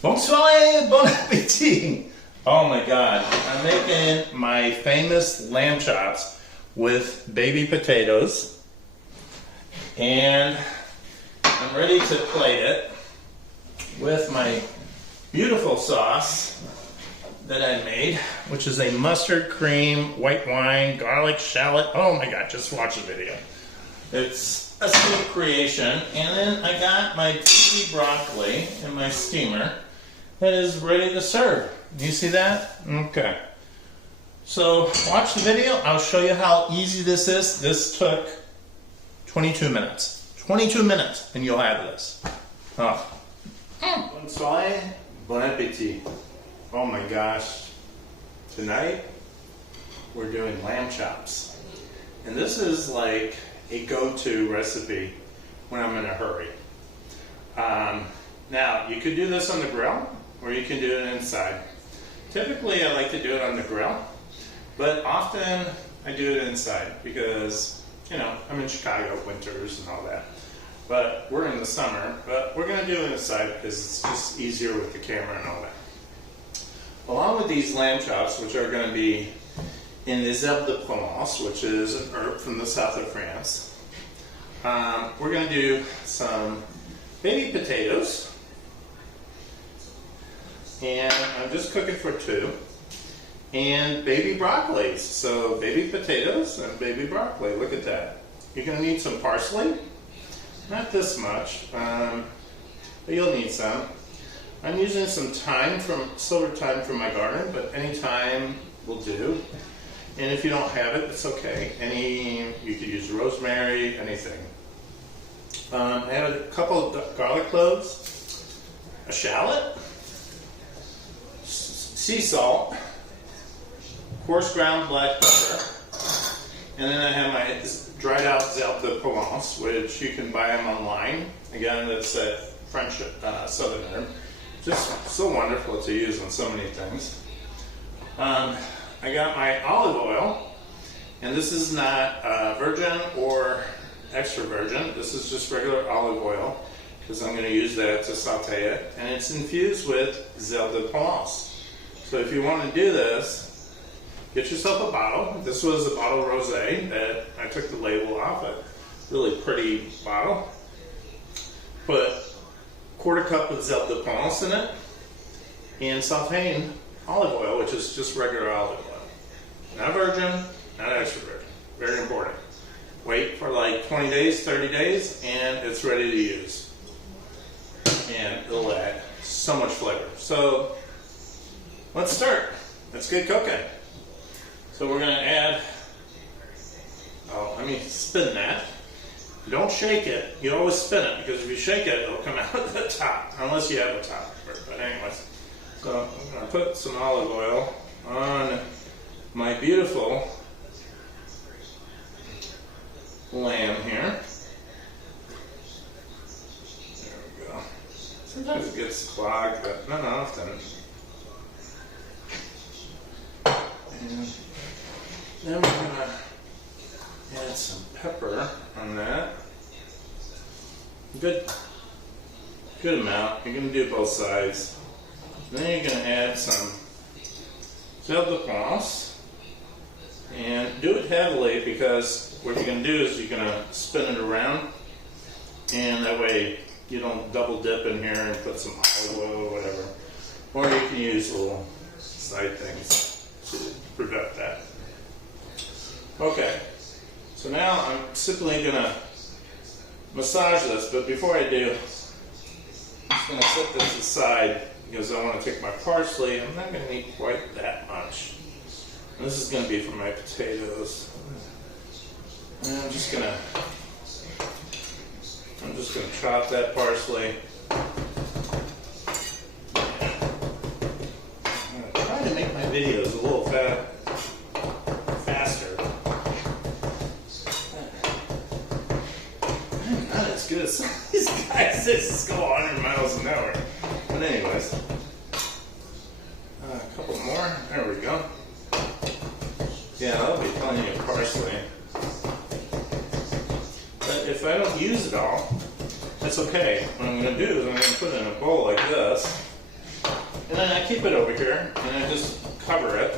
Bonsoir, bon appétit! Oh my god, I'm making my famous lamb chops with baby potatoes, and I'm ready to plate it with my beautiful sauce that I made, which is a mustard cream, white wine, garlic, shallot. Oh my god, just watch the video. It's a sweet creation. And then I got my baby broccoli in my steamer that is ready to serve. You see that? Okay. So watch the video. I'll show you how easy this is. This took 22 minutes. 22 minutes and you'll have this. Oh. Bonsoir, bon appétit. Oh my gosh. Tonight we're doing lamb chops. And this is like a go-to recipe when I'm in a hurry. Now, you could do this on the grill, or you can do it inside. Typically, I like to do it on the grill, but often I do it inside because, you know, I'm in Chicago, winters and all that. But we're in the summer, but we're gonna do it inside because it's just easier with the camera and all that. Along with these lamb chops, which are gonna be in les herbes de Provence, which is an herb from the south of France, we're gonna do some baby potatoes. And I'm just cooking for two. And baby broccoli. So baby potatoes and baby broccoli. Look at that. You're going to need some parsley. Not this much, but you'll need some. I'm using some thyme silver thyme from my garden, but any thyme will do. And if you don't have it, it's okay. You could use rosemary, anything. I have a couple of garlic cloves, a shallot, sea salt, coarse ground black pepper, and then I have my dried out herbes de Provence, which you can buy them online. Again, that's a French southern herb. Just so wonderful to use on so many things. I got my olive oil, and this is not virgin or extra virgin. This is just regular olive oil because I'm going to use that to saute it, and it's infused with herbes de Provence. So if you want to do this, get yourself a bottle. This was a bottle rosé that I took the label off. A really pretty bottle. Put quarter cup of herbes de Provence in it, and sauteing olive oil, which is just regular olive oil. Not virgin, not extra virgin. Very important. Wait for like 20 days, 30 days, and it's ready to use. And it'll add so much flavor. So let's start. Let's get cooking. So we're going to add, let me spin that. Don't shake it. You always spin it because if you shake it, it'll come out of the top, unless you have a top. But anyways, so I'm going to put some olive oil on my beautiful lamb here. There we go. Sometimes it gets clogged, but not often. And then we're going to add some pepper on that. Good amount. You're going to do both sides. Then you're going to add some herbes de Provence. And do it heavily because what you're going to do is you're going to spin it around. And that way you don't double dip in here and put some olive oil or whatever. Or you can use little side things to prevent that. Okay, so now I'm simply going to massage this, but before I do, I'm just going to set this aside because I want to take my parsley. I'm not going to need quite that much. And this is going to be for my potatoes. And I'm just going to chop that parsley. I'm going to try to make my videos a little faster. Not as good as some of these guys that just go 100 miles an hour. But anyways, a couple more. There we go. Yeah, that'll be plenty of parsley. But if I don't use it all, that's okay. What I'm going to do is I'm going to put it in a bowl like this. keep it over here, and I just cover it.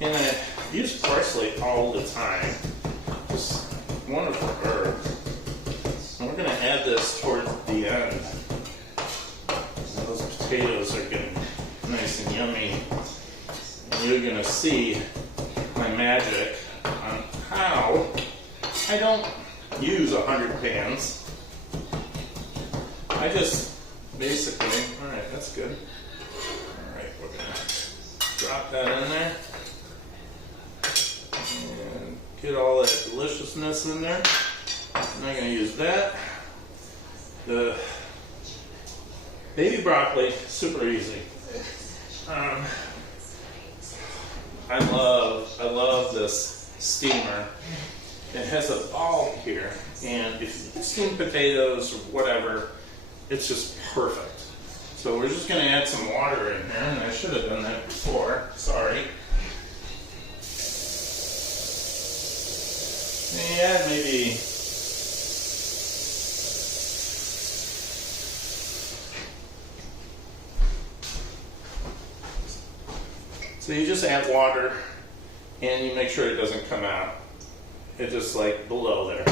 And I use parsley all the time. Just wonderful herb. And we're going to add this towards the end. And those potatoes are getting nice and yummy. And you're going to see my magic on how I don't use 100 pans. I just basically, alright, that's good. Alright, we're going to drop that in there. And get all that deliciousness in there. I'm not going to use that. The baby broccoli, super easy. I love this steamer. It has a ball here, and if you steam potatoes or whatever, it's just perfect. So we're just going to add some water in here, and I should have done that before. Sorry. Yeah, maybe. So you just add water and you make sure it doesn't come out. It's just like below there.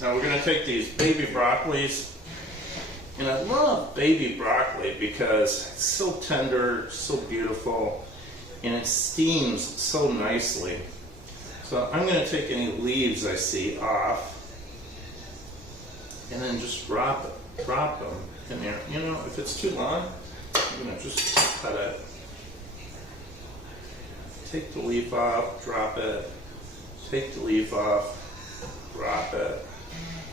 Now we're going to take these baby broccolis. And I love baby broccoli because it's so tender, so beautiful, and it steams so nicely. So I'm going to take any leaves I see off and then just drop them in there. You know, if it's too long, I'm going to just cut it. Take the leaf off, drop it. Take the leaf off, drop it,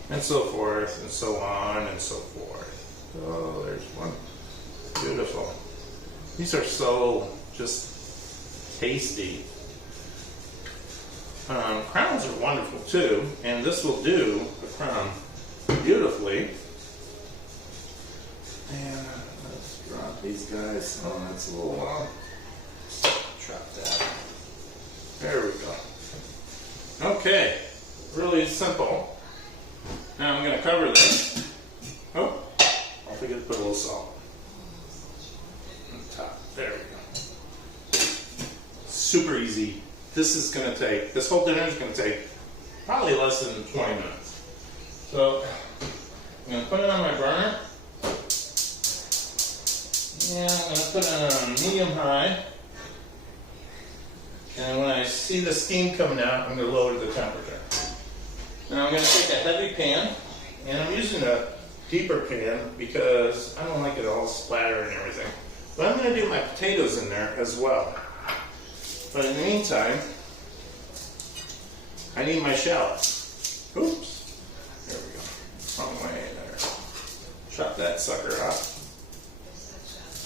and so forth, and so on, and so forth. Oh, there's one. Beautiful. These are so just tasty. Crowns are wonderful too, and this will do the crown beautifully. And let's drop these guys. Oh, that's a little long. Drop that. There we go. Okay, really simple. Now I'm going to cover this. Oh, I'll forget to put a little salt on the top. There we go. Super easy. This whole dinner is going to take probably less than 20 minutes. So I'm going to put it on my burner. And I'm going to put it on medium-high. And when I see the steam coming out, I'm going to lower the temperature. Now I'm going to take a heavy pan, and I'm using a deeper pan because I don't like it all splattering and everything. But I'm going to do my potatoes in there as well. But in the meantime, I need my shallots. Oops. There we go. Wrong way there. Chop that sucker off.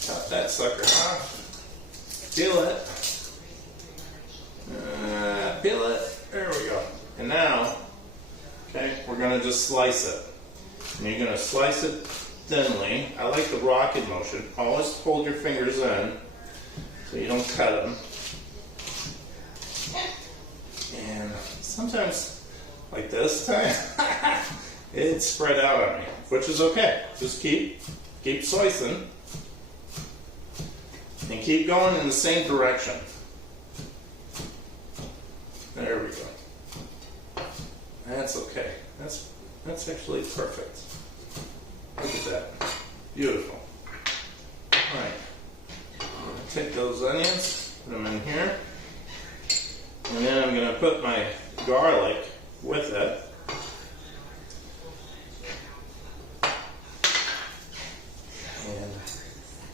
Chop that sucker off. Peel it. Peel it. There we go. And now, okay, we're going to just slice it. And you're going to slice it thinly. I like the rocket motion. Always hold your fingers in so you don't cut them. And sometimes, like this time, it's spread out on me, which is okay. Just keep slicing and keep going in the same direction. There we go. That's okay. That's actually perfect. Look at that. Beautiful. All right. I'm going to take those onions, put them in here. And then I'm going to put my garlic with it. And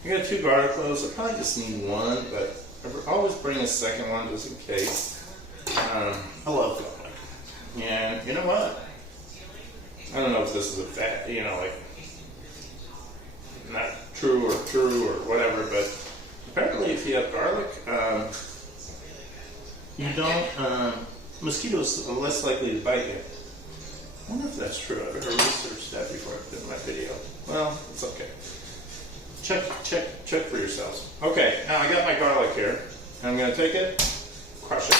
I got 2 garlic cloves. I probably just need 1, but I always bring a second one just in case. I love garlic. And you know what? I don't know if this is a fact, like, not true or whatever, but apparently if you have garlic, you don't, mosquitoes are less likely to bite you. I wonder if that's true. I've never researched that before I did my video. Well, it's okay. Check for yourselves. Okay, now I got my garlic here. And I'm going to take it, crush it.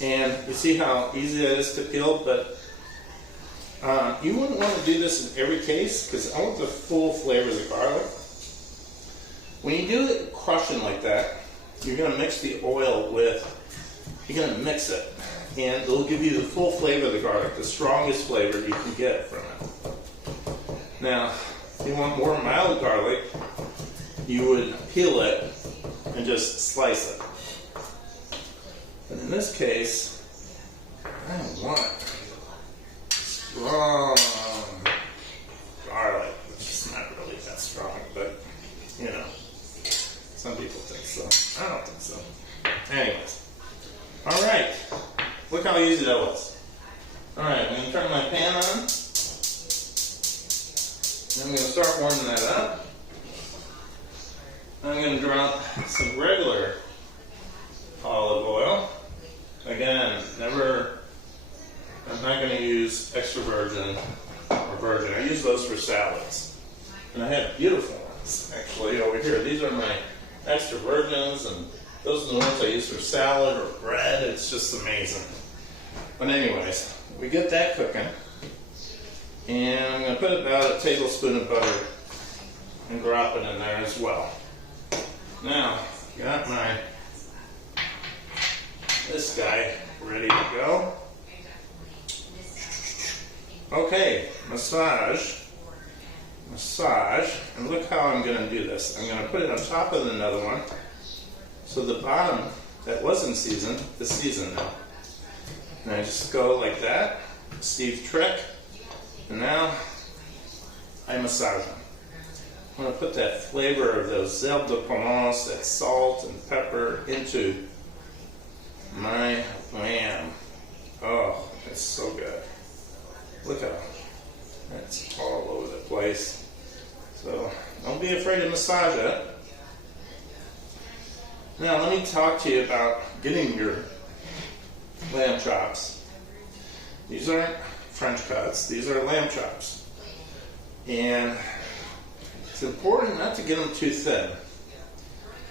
And you see how easy that is to peel, but you wouldn't want to do this in every case because I want the full flavors of garlic. When you do it crushing like that, you're going to mix the oil with, you're going to mix it, and it'll give you the full flavor of the garlic, the strongest flavor you can get from it. Now, if you want more mild garlic, you would peel it and just slice it. But in this case, I don't want strong garlic, which is not really that strong, but you know, some people think so. I don't think so. Anyways, all right. Look how easy that was. All right, I'm going to turn my pan on. I'm going to start warming that up. I'm going to drop some regular olive oil. Again, I'm not going to use extra virgin or virgin. I use those for salads. And I have beautiful ones, actually, over here. These are my extra virgins, and those are the ones I use for salad or bread. It's just amazing. But anyways, we get that cooking. And I'm going to put about a tablespoon of butter and drop it in there as well. Now, got this guy ready to go. Okay, massage, and look how I'm going to do this. I'm going to put it on top of another one, so the bottom that wasn't seasoned is seasoned now. And I just go like that, Steve's trick, and now I massage them. I'm going to put that flavor of those herbes de Provence, that salt and pepper, into my lamb. Oh, it's so good. Look how that's all over the place. So don't be afraid to massage it. Now let me talk to you about getting your lamb chops. These aren't French cuts, these are lamb chops. And it's important not to get them too thin.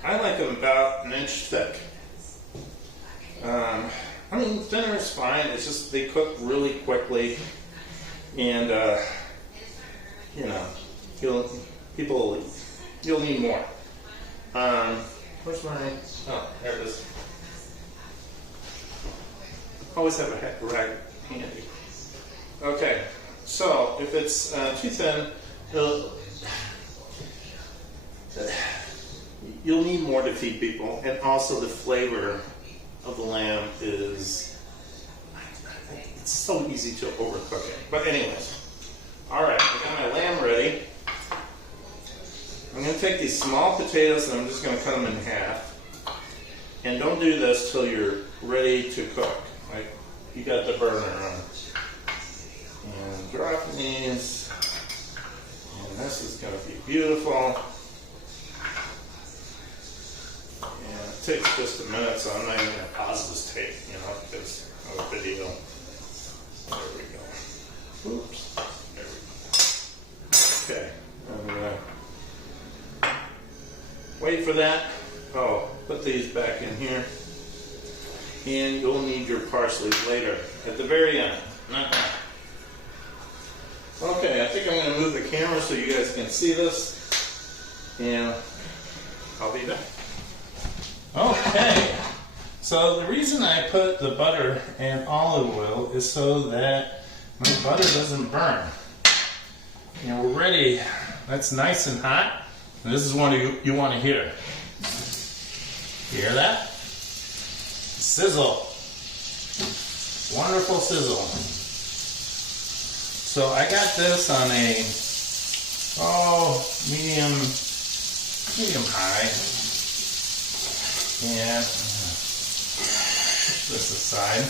I like them about an inch thick. I mean, thinner is fine, it's just they cook really quickly. And, you know, you'll need more. Where's my, oh, there it is. Always have a rag handy. Okay, so if it's too thin, you'll need more to feed people, and also the flavor of the lamb is, it's so easy to overcook it. But anyways, all right, I got my lamb ready. I'm going to take these small potatoes and I'm just going to cut them in half. And don't do this till you're ready to cook. Like you got the burner on. And drop these. And this is going to be beautiful. And it takes just a minute, so I'm not even going to pause this tape, you know, because of the video. There we go. Oops. There we go. Okay. I'm going to wait for that. Oh, put these back in here. And you'll need your parsley later, at the very end, not now. Okay, I think I'm going to move the camera so you guys can see this. And I'll be back. Okay. So the reason I put the butter and olive oil is so that my butter doesn't burn. And we're ready. That's nice and hot. And this is what you want to hear. You hear that? Sizzle. Wonderful sizzle. So I got this on a medium high. And push this aside.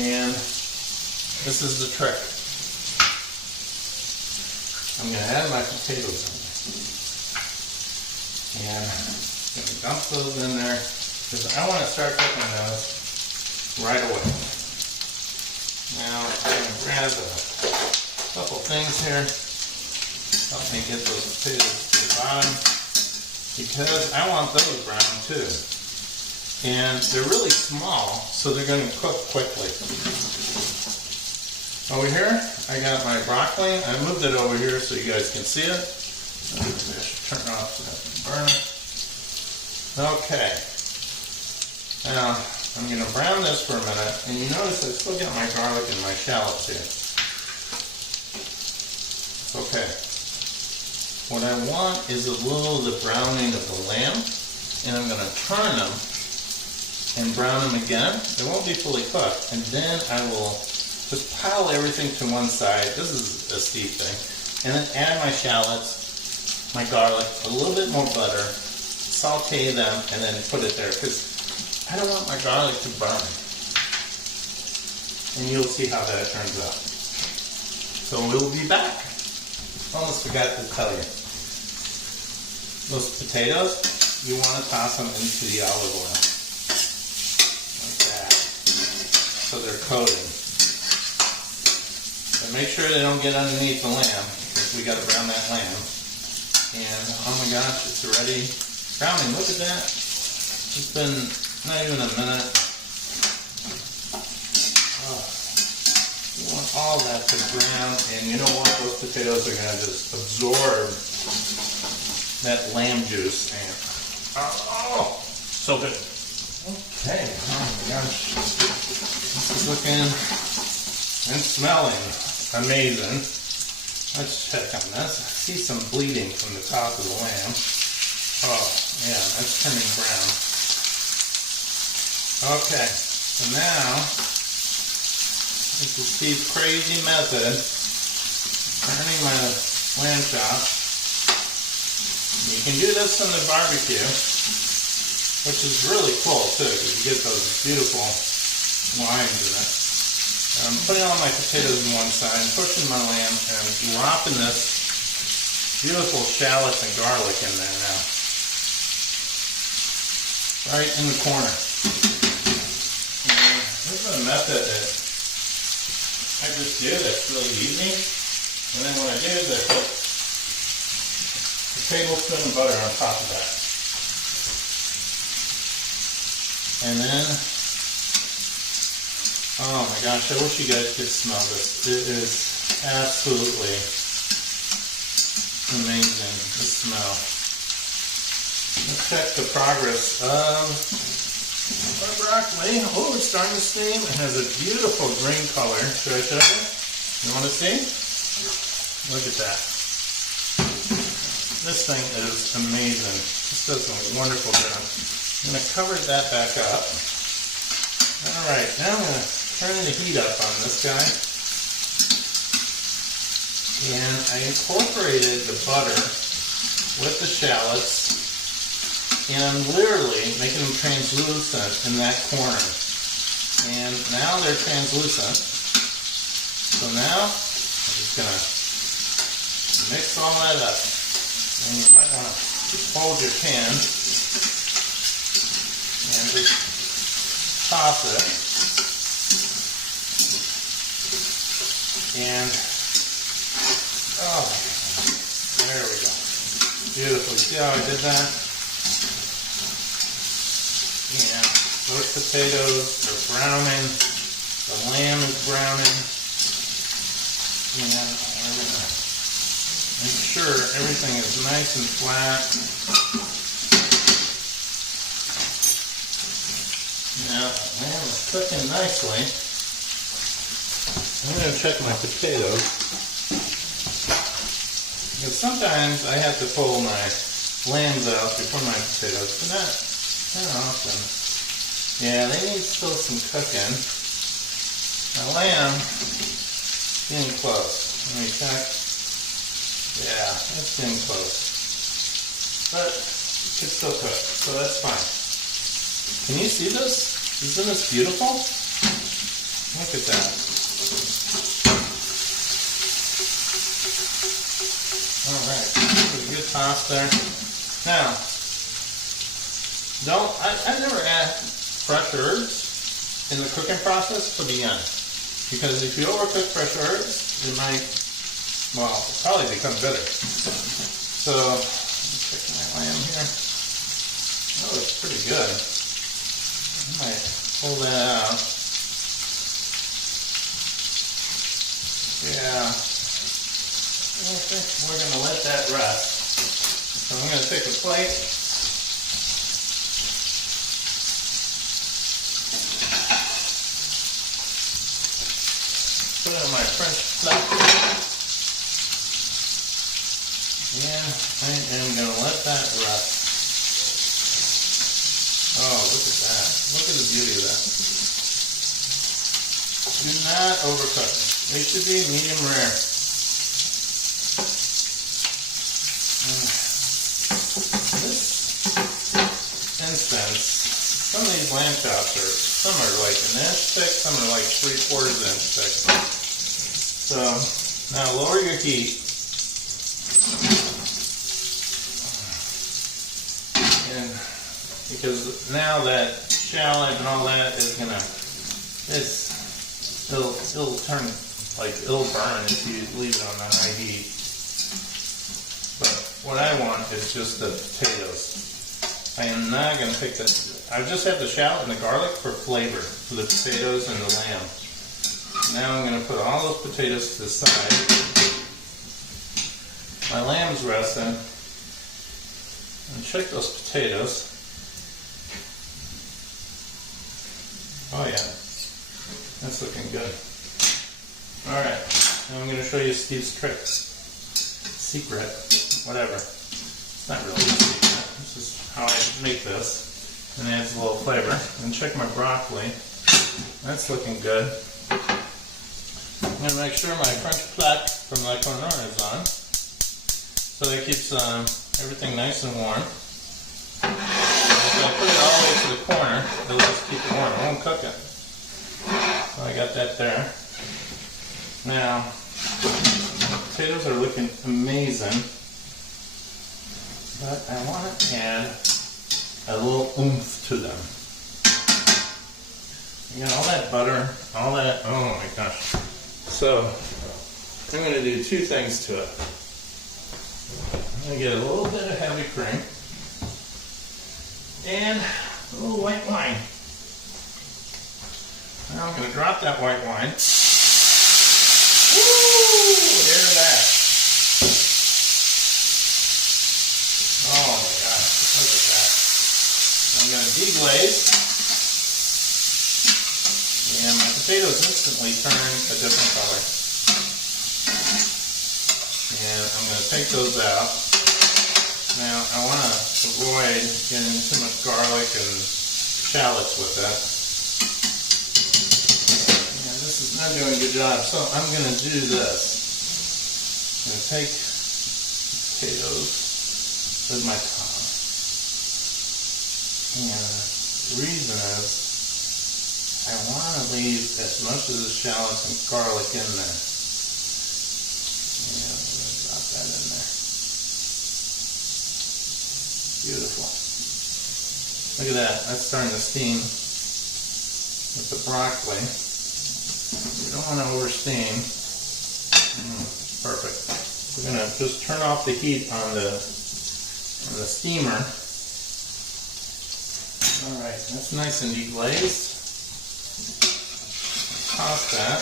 And this is the trick. I'm going to add my potatoes in there. And I'm going to dump those in there because I want to start cooking those right away. Now I'm going to grab a couple things here. Help me get those potatoes to the bottom because I want those brown too. And they're really small, so they're going to cook quickly. Over here, I got my broccoli. I moved it over here so you guys can see it. turn it off so that doesn't burn it. Okay. Now, I'm going to brown this for a minute, and you notice I still got my garlic and my shallots here. Okay. What I want is a little of the browning of the lamb, and I'm going to turn them and brown them again. They won't be fully cooked, and then I will just pile everything to one side. This is a steep thing. And then add my shallots, my garlic, a little bit more butter, saute them, and then put it there, because I don't want my garlic to burn. And you'll see how that turns out. So we'll be back. Almost forgot to tell you. Those potatoes, you want to toss them into the olive oil. Like that. So they're coated. But make sure they don't get underneath the lamb, because we got to brown that lamb. And oh my gosh, it's already browning. Look at that. It's been not even a minute. Oh, you want all that to brown, and you know what? Those potatoes are going to just absorb that lamb juice. And oh, so good. Okay. Oh my gosh, this is looking and smelling amazing. Let's check on this. I see some bleeding from the top of the lamb. Oh yeah, that's turning brown. Okay, so now, this is Steve's crazy method, turning my lamb chops. You can do this on the barbecue, which is really cool too, because you get those beautiful lines in it. I'm putting all my potatoes on one side, pushing my lamb, and dropping this beautiful shallots and garlic in there now. Right in the corner. This is a method that I just do that's really easy. And then what I do is I put a tablespoon of butter on top of that. And then, oh my gosh, I wish you guys could smell this. It is absolutely amazing, the smell. Let's check the progress of our broccoli. Oh, it's starting to steam. It has a beautiful green color. Should I show you? You want to see? Look at that. This thing is amazing. This does a wonderful job. I'm going to cover that back up. Alright, now I'm going to turn the heat up on this guy. And I incorporated the butter with the shallots. And I'm literally making them translucent in that corner. And now they're translucent. So now I'm just going to mix all that up. And you might want to hold your pan and just toss it. And, oh, there we go. Beautiful. See how I did that? And those potatoes are browning. The lamb is browning. And we're going to make sure everything is nice and flat. Now, the lamb is cooking nicely. I'm going to check my potatoes. Because sometimes I have to pull my lambs out before my potatoes, but not often. Yeah, they need still some cooking. My lamb, getting close. Let me check. Yeah, it's getting close. But it could still cook, so that's fine. Can you see this? Isn't this beautiful? Look at that. Alright, a good toss there. Now, I never add fresh herbs in the cooking process to the end. Because if you overcook fresh herbs, it might, well, probably become bitter. So, let's check my lamb here. Oh, it's pretty good. I might pull that out. Yeah. I think we're going to let that rest. So I'm going to take a plate. Put it on my French plate. And I am going to let that rest. Oh, look at that. Look at the beauty of that. Do not overcook it. They should be medium rare. This instance, some of these lamb chops some are like an inch thick, some are like 3/4 inch thick. So, now lower your heat. And because now that shallot and all that is gonna, it'll turn, like it'll burn if you leave it on the high heat. But what I want is just the potatoes. I am not gonna pick the, I just have the shallot and the garlic for flavor, for the potatoes and the lamb. Now I'm gonna put all those potatoes to the side. My lamb's resting. And check those potatoes. Oh yeah, that's looking good. Alright, now I'm going to show you Steve's trick. Secret, whatever. It's not really a secret. This is how I make this. And it adds a little flavor. And check my broccoli. That's looking good. I'm going to make sure my French plate from La Cornore is on. So that keeps everything nice and warm. If I put it all the way to the corner, it'll just keep it warm. It won't cook it. So I got that there. Now, potatoes are looking amazing, but I want to add a little oomph to them. You know, all that butter, all that, oh my gosh. So, I'm going to do two things to it. I'm going to get a little bit of heavy cream and a little white wine. Now I'm going to drop that white wine. Woo! Hear that. Oh my gosh, look at that. I'm going to deglaze. And my potatoes instantly turn a different color. And I'm going to take those out. Now I want to avoid getting too much garlic and shallots with that. Yeah, this is not doing a good job, so I'm going to do this. I'm going to take potatoes with my tongue. And the reason is I want to leave as much of the shallots and garlic in there. Yeah, I'm going to drop that in there. Beautiful. Look at that. That's starting to steam with the broccoli. You don't want to oversteam. Perfect. We're going to just turn off the heat on the steamer. Alright, that's nice and deglazed. Toss that.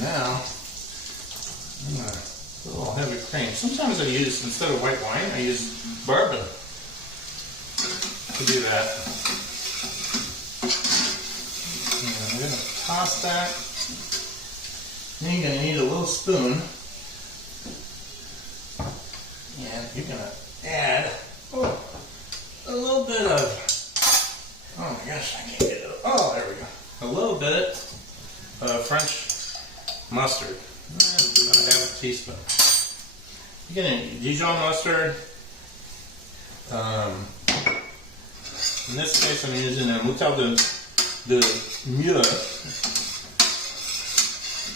Now, I'm going to put a little heavy cream. Sometimes I use, instead of white wine, I use bourbon to do that. And I'm going to toss that. Then you're going to need a little spoon. And you're going to add a little bit of, oh my gosh, I can't get it. Oh, there we go. A little bit of French mustard. About half a teaspoon. You're going to Dijon mustard. In this case, I'm using a moutarde de mieux.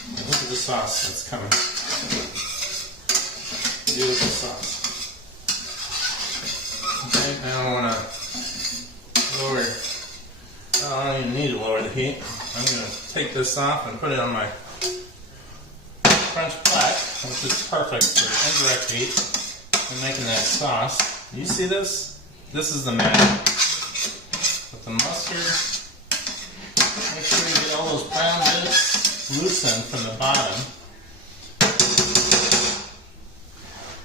Look at the sauce that's coming. Beautiful sauce. Okay, now I want to lower. Oh, I don't even need to lower the heat. I'm going to take this off and put it on my French plate, which is perfect for indirect heat and making that sauce. You see this? This is the magic. With the mustard, make sure you get all those brown bits loosened from the bottom.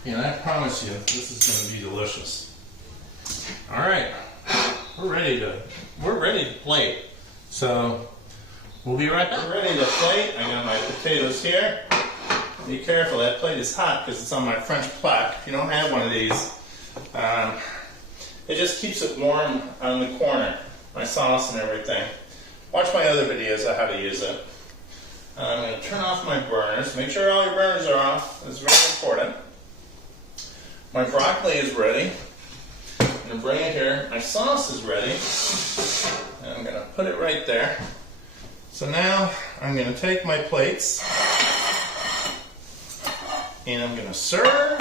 And I promise you, this is going to be delicious. All right, we're ready to plate. So we'll be right back. We're ready to plate. I got my potatoes here. Be careful, that plate is hot because it's on my French plaque. If you don't have one of these, it just keeps it warm on the corner. My sauce and everything. Watch my other videos on how to use it. I'm going to turn off my burners. Make sure all your burners are off. That's very important. My broccoli is ready. I'm going to bring it here. My sauce is ready. And I'm going to put it right there. So now I'm going to take my plates and I'm going to serve.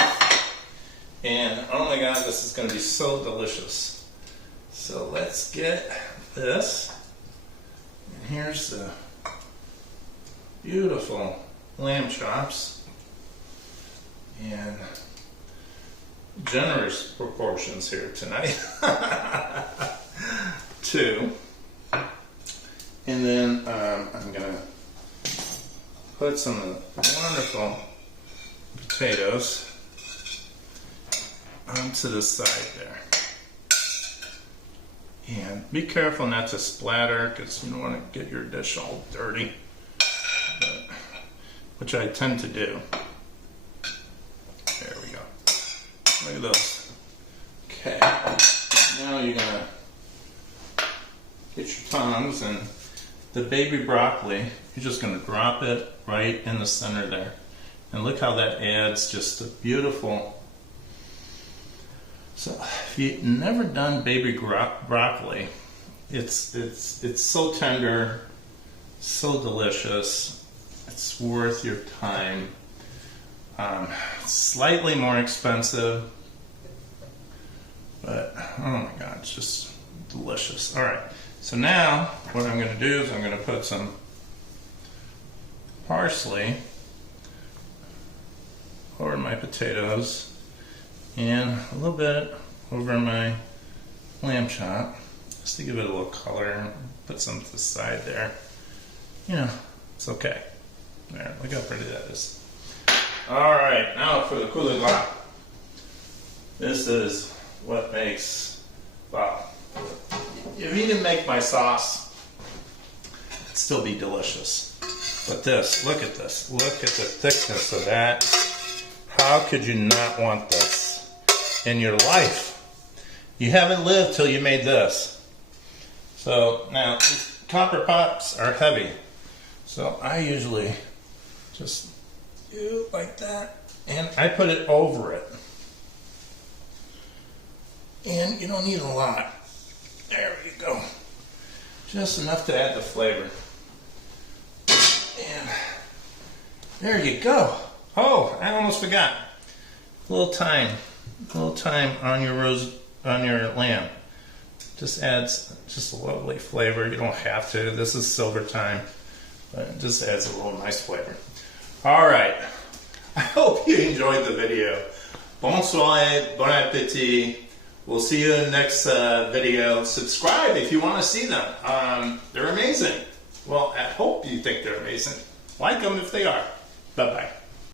And oh my God, this is going to be so delicious. So let's get this. And here's the beautiful lamb chops. And generous proportions here tonight. 2. And then I'm going to put some wonderful potatoes onto the side there. And be careful not to splatter because you don't want to get your dish all dirty, which I tend to do. There we go. Look at those. Okay. Now you're going to get your tongs and the baby broccoli, you're just going to drop it right in the center there. And look how that adds just a beautiful. So if you've never done baby broccoli, it's so tender, so delicious. It's worth your time. Slightly more expensive, but oh my God, it's just delicious. All right, so now what I'm going to do is I'm going to put some parsley over my potatoes and a little bit over my lamb chop, just to give it a little color. Put some to the side there. You know, it's okay. There, look how pretty that is. Alright, now for the coup de grace. This is what makes, wow, if you didn't make my sauce, it'd still be delicious. But this, look at this. Look at the thickness of that. How could you not want this in your life? You haven't lived till you made this. So now, these copper pots are heavy. So I usually just do like that, and I put it over it. And you don't need a lot. There you go. Just enough to add the flavor. And there you go. Oh, I almost forgot. A little thyme on your lamb. Just adds just a lovely flavor. You don't have to. This is silver thyme, but it just adds a little nice flavor. All right. I hope you enjoyed the video. Bonsoir, bon appétit. We'll see you in the next video. Subscribe if you want to see them. They're amazing. Well, I hope you think they're amazing. Like them if they are. Bye-bye.